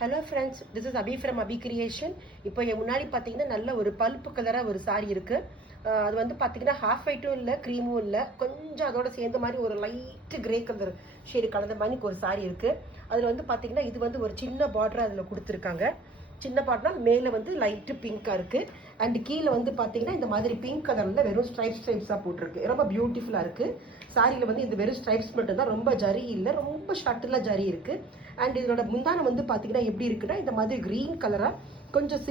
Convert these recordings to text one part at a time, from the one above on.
Hello friends, this is Abhi from Abhi creation. இப்போ என் முன்னாடி பார்த்தீங்கன்னா நல்ல ஒரு பல்ப்பு கலராக ஒரு சாரி இருக்குது. அது வந்து பார்த்தீங்கன்னா ஹாஃப் ஒயிட்டும் இல்லை, க்ரீமும் இல்லை, கொஞ்சம் அதோட சேர்ந்த மாதிரி ஒரு லைட்டு கிரே கலர் ஷேடு கலந்த மாதிரி ஒரு சாரி இருக்குது. அதில் வந்து பார்த்தீங்கன்னா இது வந்து ஒரு சின்ன பார்டர் அதில் கொடுத்துருக்காங்க. சின்ன பார்டர்னா மேலே வந்து லைட்டு பிங்காக இருக்குது. அண்ட் கீழே வந்து பார்த்தீங்கன்னா இந்த மாதிரி பிங்க் கலரில் வெறும் ஸ்ட்ரைப்ஸாக போட்டிருக்கு. ரொம்ப பியூட்டிஃபுல்லாக இருக்குது. சாரியில் வந்து இந்த வெறும் ஸ்ட்ரைப்ஸ் மட்டும் தான், ரொம்ப ஜரி இல்லை, ரொம்ப ஷட்டிலாக ஜரி இருக்குது. அண்ட் இதோட முந்தானம் வந்து பார்த்தீங்கன்னா எப்படி இருக்குன்னா இந்த மாதிரி க்ரீன் கலராக கொஞ்சம்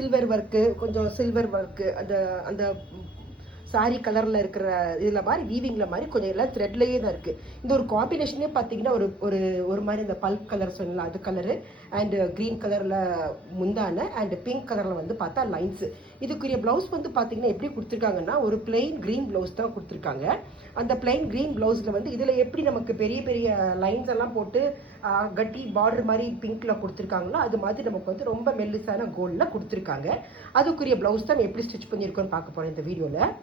சில்வர் ஒர்க்கு அந்த அந்த சாரி கலரில் இருக்கிற இதில் மாதிரி வீவிங்கில் மாதிரி கொஞ்சம் எல்லாம் த்ரெட்லேயே தான் இருக்குது. இந்த ஒரு காம்பினேஷனே பார்த்தீங்கன்னா ஒரு ஒரு ஒரு மாதிரி இந்த பல்ப் கலர் சொல்லலாம், அது கலரு அண்டு க்ரீன் கலரில் முந்தான அண்ட் பிங்க் கலரில் வந்து பார்த்தா லைன்ஸு. இதுக்குரிய ப்ளவுஸ் வந்து பார்த்தீங்கன்னா எப்படி கொடுத்துருக்காங்கன்னா ஒரு பிளெயின் க்ரீன் ப்ளவுஸ் தான் கொடுத்துருக்காங்க. அந்த பிளெயின் க்ரீன் ப்ளவுஸில் வந்து இதில் எப்படி நமக்கு பெரிய பெரிய லைன்ஸ் எல்லாம் போட்டு கட்டி பார்டர் மாதிரி பிங்க்கில் கொடுத்துருக்காங்களோ அது மாதிரி நமக்கு வந்து ரொம்ப மெல்லிசான கோல்டில் கொடுத்துருக்காங்க. அதுக்குரிய ப்ளவுஸ் தான் எப்படி ஸ்டிச் பண்ணியிருக்கோன்னு பார்க்க போகிறேன் இந்த வீடியோவில்.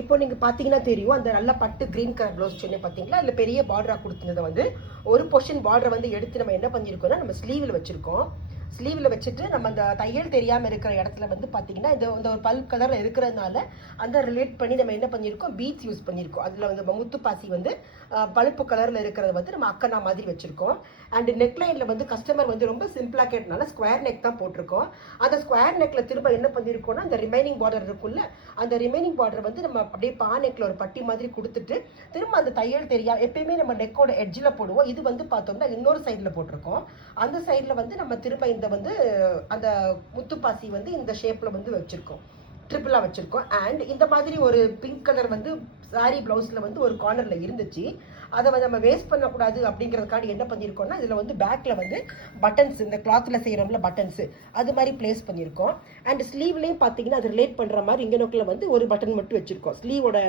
இப்போ நீங்கள் பார்த்தீங்கன்னா தெரியும், அந்த நல்ல பட்டு கிரீன் கலர் ப்ளவுஸ் சொன்னேன் பார்த்தீங்களா, அதில் பெரிய பார்டராக கொடுத்துருந்ததை வந்து ஒரு போர்ஷன் பார்டரை வந்து எடுத்து நம்ம என்ன பண்ணியிருக்கோம்னா நம்ம ஸ்லீவில் வச்சுருக்கோம். ஸ்லீவில் வச்சுட்டு நம்ம அந்த தையல் தெரியாமல் இருக்கிற இடத்துல வந்து பார்த்தீங்கன்னா இந்த ஒரு பல்ப் கலரில் இருக்கிறதுனால அந்த ரிலேட் பண்ணி நம்ம என்ன பண்ணியிருக்கோம், பீட்ஸ் யூஸ் பண்ணியிருக்கோம். அதில் வந்து முத்துப்பாசி வந்து பழுப்பு கலரில் இருக்கிறத வந்து நம்ம அக்கனா மாதிரி வச்சுருக்கோம். அண்ட் நெக்லைனில் வந்து கஸ்டமர் வந்து ரொம்ப சிம்பிளாக கேட்டனால ஸ்கொயர் நெக் தான் போட்டிருக்கோம். அந்த ஸ்கொயர் நெக்கில் திரும்ப என்ன பண்ணியிருக்கோம்னா அந்த ரிமைனிங் பார்டர் இருக்குல்ல, அந்த ரிமைனிங் பார்டர் வந்து நம்ம அப்படியே பா நெக்கில் ஒரு பட்டி மாதிரி கொடுத்துட்டு திரும்ப அந்த தையல் தெரியாது எப்பயுமே நம்ம நெக்கோட எட்ஜில் போடுவோம். இது வந்து பார்த்தோம்னா இன்னொரு சைடில் போட்டிருக்கோம். அந்த சைடில் வந்து நம்ம திரும்ப இந்த வந்து அந்த முத்துப்பாசி வந்து இந்த ஷேப்பில் வந்து வச்சுருக்கோம், ட்ரிபிளாக வச்சுருக்கோம். அண்ட் இந்த மாதிரி ஒரு பிங்க் கலர் வந்து சாரி ப்ளவுஸில் வந்து ஒரு கார்னரில் இருந்துச்சு. அதை வந்து நம்ம வேஸ்ட் பண்ணக்கூடாது அப்படிங்கிறதுக்காக என்ன பண்ணியிருக்கோம்னா இதில் வந்து பேக்கில் வந்து பட்டன்ஸ், இந்த கிளாத்தில் செய்கிறோம்ல பட்டன்ஸு, அது மாதிரி பிளேஸ் பண்ணியிருக்கோம். அண்ட் ஸ்லீவ்லேயும் பார்த்தீங்கன்னா அது ரிலேட் பண்ணுற மாதிரி இங்கே நோக்கில் வந்து ஒரு பட்டன் மட்டும் வச்சுருக்கோம். ஸ்லீவோட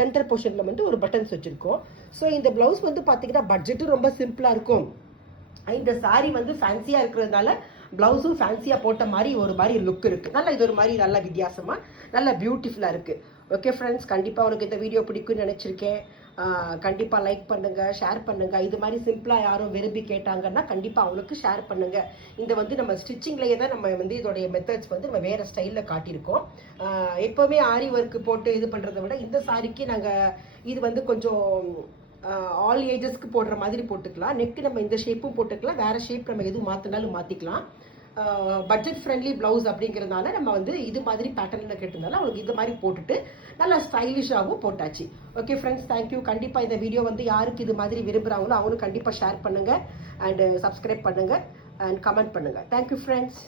சென்டர் போர்ஷனில் வந்து ஒரு பட்டன்ஸ் வச்சுருக்கோம். ஸோ இந்த ப்ளவுஸ் வந்து பார்த்தீங்கன்னா பட்ஜெட்டும் ரொம்ப சிம்பிளாக இருக்கும். இந்த சாரி வந்து ஃபேன்சியாக இருக்கிறதுனால ப்ளவுஸும் ஃபேன்சியாக போட்ட மாதிரி ஒரு மாதிரி லுக் இருக்குது. நல்லா இது ஒரு மாதிரி நல்லா வித்தியாசமாக நல்லா பியூட்டிஃபுல்லாக இருக்குது. ஓகே ஃப்ரெண்ட்ஸ், கண்டிப்பாக உனக்கு இந்த வீடியோ பிடிக்கும்னு நினச்சிருக்கேன். கண்டிப்பாக லைக் பண்ணுங்கள், ஷேர் பண்ணுங்கள். இது மாதிரி சிம்பிளாக யாரும் விரும்பி கேட்டாங்கன்னா கண்டிப்பாக அவங்களுக்கு ஷேர் பண்ணுங்கள். இந்த வந்து நம்ம ஸ்டிச்சிங்லேயே தான் நம்ம வந்து இதோடைய மெத்தட்ஸ் வந்து நம்ம வேறு ஸ்டைலில் காட்டியிருக்கோம். எப்போவுமே ஆரி ஒர்க்கு போட்டு இது பண்ணுறதை விட இந்த சாரிக்கு நாங்கள் இது வந்து கொஞ்சம் ஆல் ஏஜஸ்க்கு போடுற மாதிரி போட்டுக்கலாம். நெக்கு நம்ம இந்த ஷேப்பும் போட்டுக்கலாம், வேறு ஷேப் நம்ம எதுவும் மாற்றினாலும் மாற்றிக்கலாம். பட்ஜெட் ஃப்ரெண்ட்லி ப்ளவுஸ் அப்படிங்கிறதுனால நம்ம வந்து இது மாதிரி பேட்டர்னில் கேட்டிருந்தாலும் அவங்களுக்கு இது மாதிரி போட்டுட்டு நல்லா ஸ்டைலிஷாகவும் போட்டாச்சு. Okay friends, thank you. கண்டிப்பாக இந்த வீடியோ வந்து யாருக்கு இது மாதிரி விரும்புகிறாங்களோ அவங்களும் கண்டிப்பாக ஷேர் பண்ணுங்கள் அண்ட் சப்ஸ்கிரைப் பண்ணுங்கள் அண்ட் கமெண்ட் பண்ணுங்கள். Thank you friends.